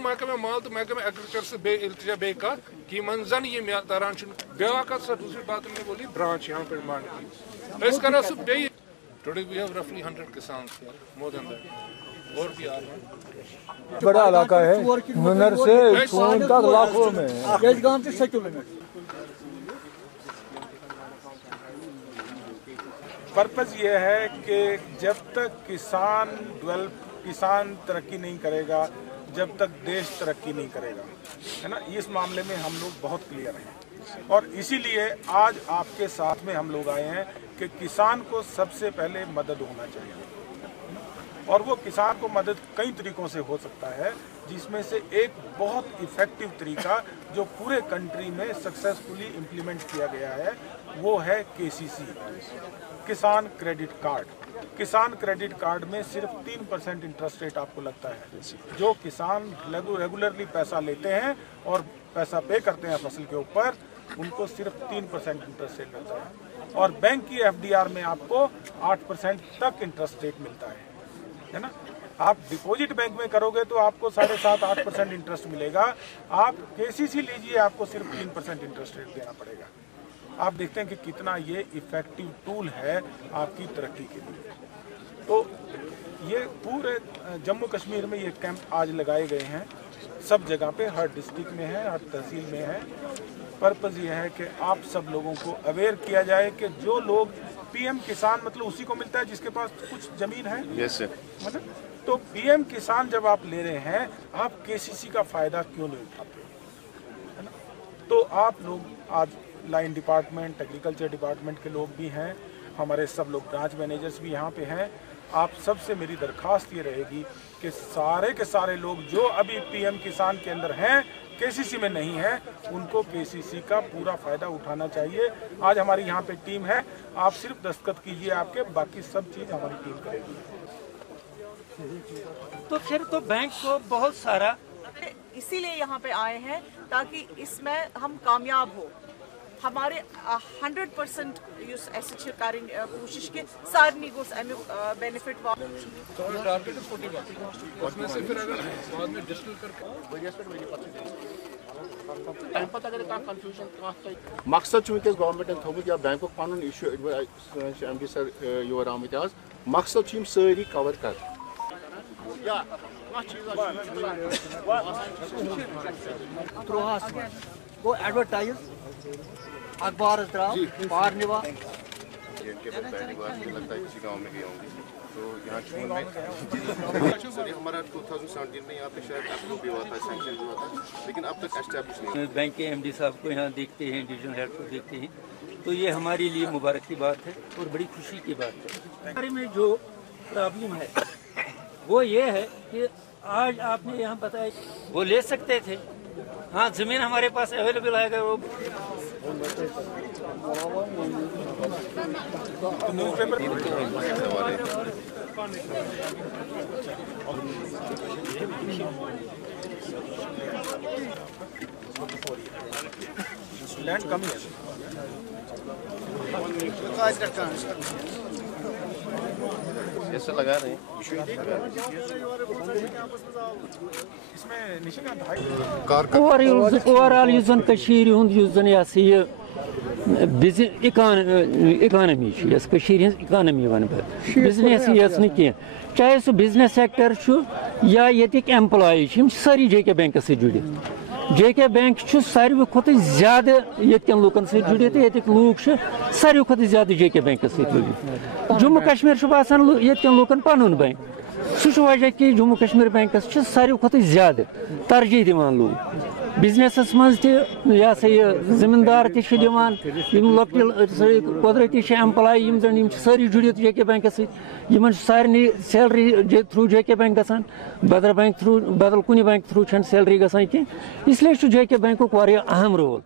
महकमे माल तो महकमे एग्रीकल्चर से इल्तिजा बे का कि मंजन ये तारान ब्याह सर दूसरी बात ने बोली ब्रांच यहाँ पे डिमांड की इस कारण से बे टुडे वी हैव रफली 100 किसान मोर देन दैट और भी आ रहे हैं बड़ा इलाका है ननर से सोन तक लाखों में ये गांव से 6 किलोमीटर पर्पज़ ये है कि जब तक किसान तरक्की नहीं करेगा, जब तक देश तरक्की नहीं करेगा, है ना। इस मामले में हम लोग बहुत क्लियर हैं और इसीलिए आज आपके साथ में हम लोग आए हैं कि किसान को सबसे पहले मदद होना चाहिए और वो किसान को मदद कई तरीकों से हो सकता है, जिसमें से एक बहुत इफ़ेक्टिव तरीका जो पूरे कंट्री में सक्सेसफुली इम्प्लीमेंट किया गया है वो है KCC, किसान क्रेडिट कार्ड। किसान क्रेडिट कार्ड में सिर्फ 3% इंटरेस्ट रेट आपको लगता है। जो किसान रेगुलरली पैसा लेते हैं और पैसा पे करते हैं फसल के ऊपर, उनको सिर्फ 3% इंटरेस्ट रेट मिलता है और बैंक की FDR में आपको 8% तक इंटरेस्ट रेट मिलता है ना। आप डिपॉजिट बैंक में करोगे तो आपको 7.5-8% इंटरेस्ट मिलेगा। आप KCC लीजिए, आपको सिर्फ 3% इंटरेस्ट रेट देना पड़ेगा। आप देखते हैं कि कितना ये इफ़ेक्टिव टूल है आपकी तरक्की के लिए। तो ये पूरे जम्मू कश्मीर में ये कैंप आज लगाए गए हैं, सब जगह पे, हर डिस्ट्रिक्ट में है, हर तहसील में है। पर्पज़ ये है कि आप सब लोगों को अवेयर किया जाए कि जो लोग PM किसान मतलब उसी को मिलता है जिसके पास कुछ ज़मीन है। Yes sir. मतलब तो PM किसान जब आप ले रहे हैं, आप KCC का फ़ायदा क्यों नहीं उठाते, है ना। तो आप लोग आज लाइन डिपार्टमेंट, एग्रीकल्चर डिपार्टमेंट के लोग भी हैं, हमारे सब लोग ब्रांच मैनेजर्स भी यहाँ पे हैं। आप सबसे मेरी दरख्वास्त ये रहेगी कि सारे के सारे लोग जो अभी PM किसान के अंदर हैं, KCC में नहीं है, उनको KCC का पूरा फ़ायदा उठाना चाहिए। आज हमारी यहाँ पे टीम है, आप सिर्फ दस्तखत कीजिए आपके, बाकी सब चीज़ हमारी टीम करेगी। तो फिर तो बैंक को बहुत सारा, इसीलिए यहाँ पे आए हैं ताकि इसमें हम कामयाब हो। हमारे 100% युस ऐसे करें कोशिश के सारे गोस बेनिफिट टारगेट 40 उसमें से फिर अगर बाद में डिजिटल करके मकसद गवर्नमेंट थोमुत या बैंक पन इशू MD सर योर आमुत आज मकसद सारी कवर कर वो एडवर्टाइज अखबार बाहर निवा लगता है किसी गांव में गया होंगे तो यहाँ जून में हमारा 2017 में यहाँ पे शायद अप्रूव भी हुआ था, सैंक्शन भी हुआ था, लेकिन अब तक एस्टैब्लिश नहीं। बैंक के MD साहब को यहाँ देखते हैं, डिवीजन हेड को देखते हैं, तो ये हमारे लिए मुबारक की बात है और बड़ी खुशी की बात है। हमारे में जो प्रॉब्लम है वो ये है कि आज आपने यहाँ बताया वो ले सकते थे, हाँ ज़मीन हमारे पास अवेलेबल है, वो लैंड कम है। ऐसा लगा रहे हैं इसमें निशिकांत भाई ओवरऑल ये इकानमी इकानमी वन बिजनेस ये चाहे सह बिजनेस सेक्टर या एम्प्लॉय सारी JK बैंक से जुड़े। JK बैंक सारे खुद ज्यादा यन लूकन से जुड़े तो लूक सारे खुद ज्यादा JK बैंक से जुड़े। जम्मू कश्मीर बसान यन लूकन पन बैंक, सह वजह कि जम्मू कश्मीर बैंक सारे खुद ज्यादा तरजीह दिवान लूक बिजनेस मज यह जमींदार कुदरती एम्प्लॉय सारी जुड़ित JK बैंक सारे सैलरी थ्रू JK बैंक गसान, बदल बैंक थ्रू बदल कुछ बैंक थ्रू सैलरी गसान कह, इसलिए JK बैंक अहम रोल।